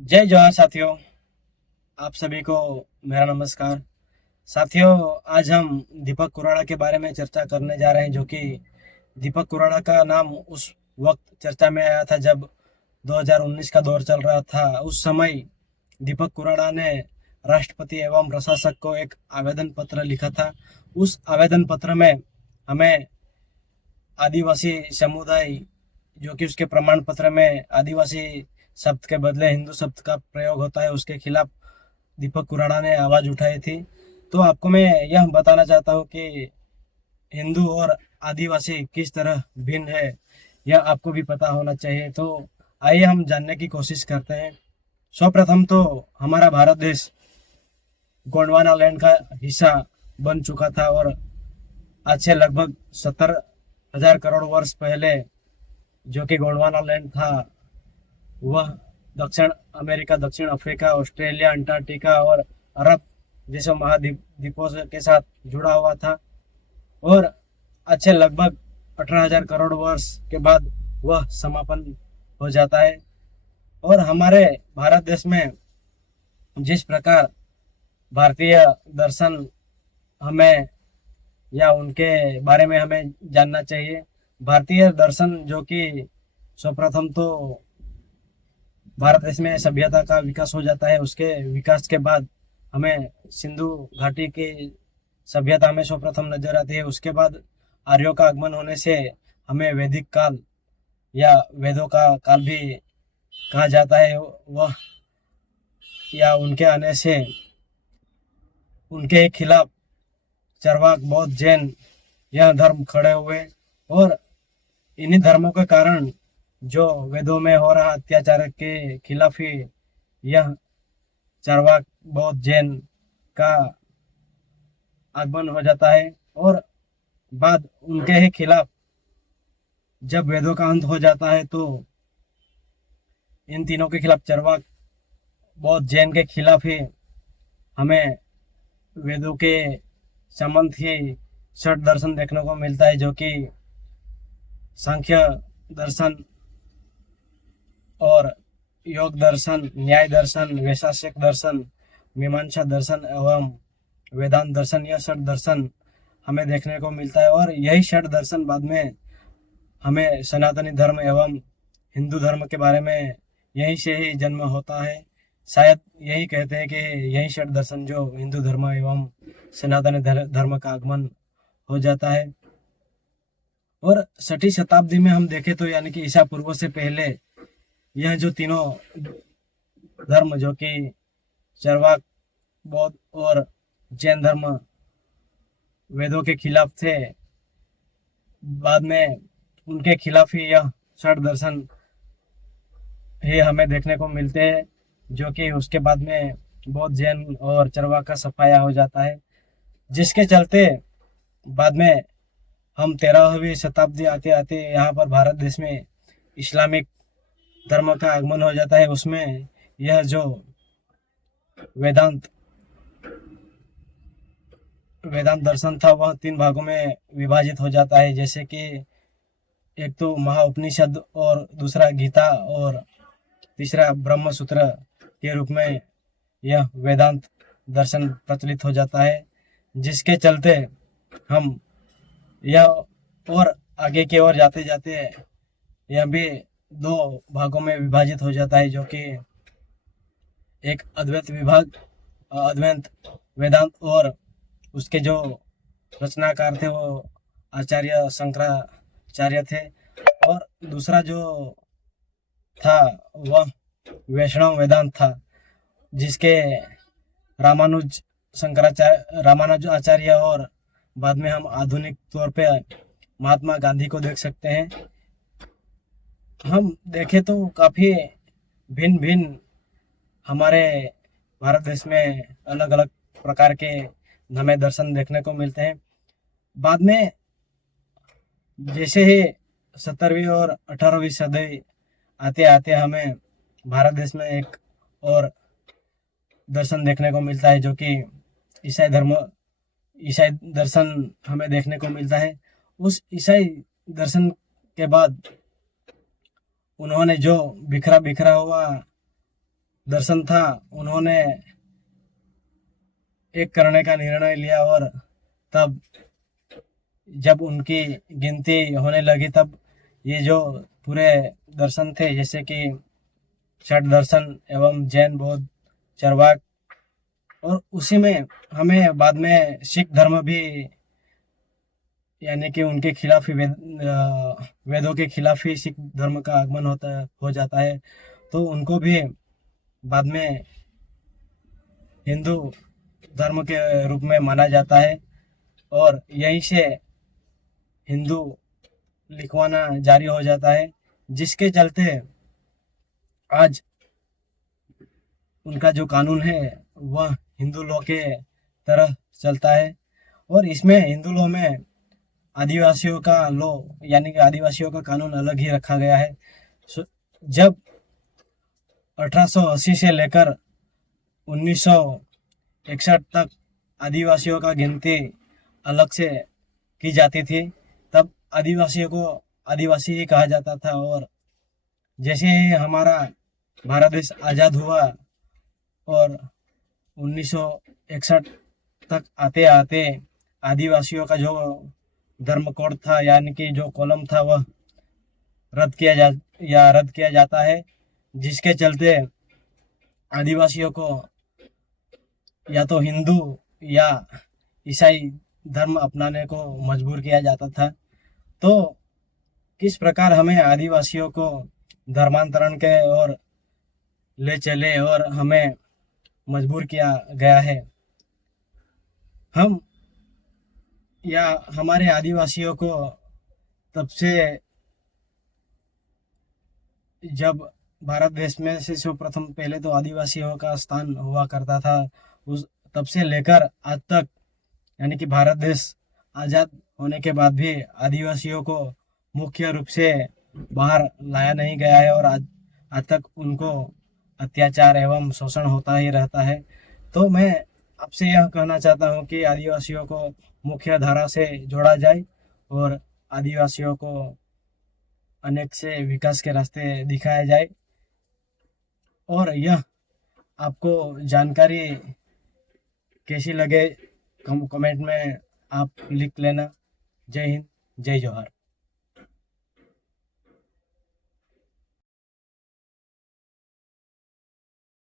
जय जवाहर साथियों। आप सभी को मेरा नमस्कार। साथियों, आज हम दीपक कुराड़ा के बारे में चर्चा करने जा रहे हैं, जो कि दीपक कुराड़ा का नाम उस वक्त चर्चा में आया था जब 2019 का दौर चल रहा था। उस समय दीपक कुराड़ा ने राष्ट्रपति एवं प्रशासक को एक आवेदन पत्र लिखा था। उस आवेदन पत्र में हमें आदिवासी समुदाय, जो कि उसके प्रमाण पत्र में आदिवासी शब्द के बदले हिंदू शब्द का प्रयोग होता है, उसके खिलाफ दीपक कुराड़ा ने आवाज उठाई थी। तो आपको मैं यह बताना चाहता हूँ कि हिंदू और आदिवासी किस तरह भिन्न है, यह आपको भी पता होना चाहिए। तो आइए हम जानने की कोशिश करते हैं। सर्वप्रथम तो हमारा भारत देश गोंडवाना लैंड का हिस्सा बन चुका था, और आज से लगभग 70,000 करोड़ वर्ष पहले जो कि गोंडवाना लैंड था, वह दक्षिण अमेरिका, दक्षिण अफ्रीका, ऑस्ट्रेलिया, अंटार्कटिका और अरब जैसे महाद्वीप द्वीपों के साथ जुड़ा हुआ था। और आज से लगभग 18,000 करोड़ वर्ष के बाद वह समापन हो जाता है। और हमारे भारत देश में जिस प्रकार भारतीय दर्शन हमें, या उनके बारे में हमें जानना चाहिए। भारतीय दर्शन जो कि सर्वप्रथम तो भारत देश में सभ्यता का विकास हो जाता है, उसके विकास के बाद हमें सिंधु घाटी की सभ्यता हमें सर्वप्रथम नजर आती है। उसके बाद आर्यों का आगमन होने से हमें वैदिक काल या वेदों का काल भी कहा जाता है। वह या उनके आने से उनके खिलाफ चरवाक, बौद्ध, जैन यह धर्म खड़े हुए। और इन्हीं धर्मों के कारण जो वेदों में हो रहा अत्याचार के खिलाफ ही यह चारवाक, बौद्ध, जैन का आगमन हो जाता है। और बाद उनके ही खिलाफ जब वेदों का अंत हो जाता है, तो इन तीनों के खिलाफ चारवाक, बौद्ध, जैन के खिलाफ ही हमें वेदों के संबंध ही षट दर्शन देखने को मिलता है, जो कि सांख्य दर्शन और योग दर्शन, न्याय दर्शन, वैशेषिक दर्शन, मीमांसा दर्शन एवं वेदांत दर्शन, यह षट दर्शन हमें देखने को मिलता है। और यही षट दर्शन बाद में हमें सनातनी धर्म एवं हिंदू धर्म के बारे में यहीं से ही जन्म होता है। शायद यही कहते हैं कि यही षट दर्शन जो हिंदू धर्म एवं सनातनी धर्म का आगमन हो जाता है। और 6वीं शताब्दी में हम देखें तो यानी कि ईसा पूर्व से पहले यह जो तीनों धर्म, जो कि चरवाक, बौद्ध और जैन धर्म वेदों के खिलाफ थे, बाद में उनके खिलाफ ही यह षट दर्शन ही हमें देखने को मिलते हैं, जो कि उसके बाद में बौद्ध, जैन और चरवाक का सफाया हो जाता है। जिसके चलते बाद में हम 13वीं शताब्दी आते आते यहाँ पर भारत देश में इस्लामिक धर्म का आगमन हो जाता है। उसमें यह जो वेदांत वेदांत दर्शन था, वह 3 भागों में विभाजित हो जाता है। जैसे कि एक तो महाउपनिषद, और दूसरा गीता, और तीसरा ब्रह्म सूत्र के रूप में यह वेदांत दर्शन प्रचलित हो जाता है। जिसके चलते हम यह और आगे की ओर जाते जाते यह भी 2 भागों में विभाजित हो जाता है, जो कि एक अद्वैत विभाग, अद्वैत वेदांत, और उसके जो रचनाकार थे वो आचार्य शंकराचार्य थे। और दूसरा जो था वह वैष्णव वेदांत था, जिसके रामानुज आचार्य, और बाद में हम आधुनिक तौर पे महात्मा गांधी को देख सकते हैं। हम देखें तो काफी भिन्न भिन्न हमारे भारत देश में अलग अलग प्रकार के हमें दर्शन देखने को मिलते हैं। बाद में जैसे ही 17वीं और 18वीं सदी आते आते हमें भारत देश में एक और दर्शन देखने को मिलता है, जो कि ईसाई धर्म ईसाई दर्शन हमें देखने को मिलता है। उस ईसाई दर्शन के बाद उन्होंने जो बिखरा बिखरा हुआ दर्शन था उन्होंने एक करने का निर्णय लिया, और तब जब उनकी गिनती होने लगी तब ये जो पूरे दर्शन थे, जैसे कि षट दर्शन एवं जैन, बौद्ध, चरवाक, और उसी में हमें बाद में सिख धर्म भी, यानी कि उनके खिलाफ ही वेदों के खिलाफ ही सिख धर्म का आगमन हो जाता है, तो उनको भी बाद में हिंदू धर्म के रूप में माना जाता है, और यहीं से हिंदू लिखवाना जारी हो जाता है, जिसके चलते आज उनका जो कानून है वह हिंदू लॉ के तरह चलता है। और इसमें हिंदू लॉ में आदिवासियों का लॉ, यानी कि आदिवासियों का कानून अलग ही रखा गया है। जब 1880 से लेकर 1961 तक आदिवासियों का गिनती अलग से की जाती थी, तब आदिवासियों को आदिवासी ही कहा जाता था। और जैसे ही हमारा भारत देश आज़ाद हुआ और 1961 तक आते आते आदिवासियों का जो धर्म कोड था, यानी कि जो कॉलम था, वह रद्द किया जाता है, जिसके चलते आदिवासियों को या तो हिंदू या ईसाई धर्म अपनाने को मजबूर किया जाता था। तो किस प्रकार हमें आदिवासियों को धर्मांतरण के और ले चले और हमें मजबूर किया गया है। हम या हमारे आदिवासियों को तब से, जब भारत देश में से सर्वप्रथम पहले तो आदिवासियों का स्थान हुआ करता था, उस तब से लेकर आज तक, यानी कि भारत देश आज़ाद होने के बाद भी आदिवासियों को मुख्य रूप से बाहर लाया नहीं गया है, और आज तक उनको अत्याचार एवं शोषण होता ही रहता है। तो मैं आपसे यह कहना चाहता हूँ कि आदिवासियों को मुख्य धारा से जोड़ा जाए और आदिवासियों को अनेक से विकास के रास्ते दिखाए जाए। और यह आपको जानकारी कैसी लगे कमेंट में आप लिख लेना। जय हिंद, जय जवाहर।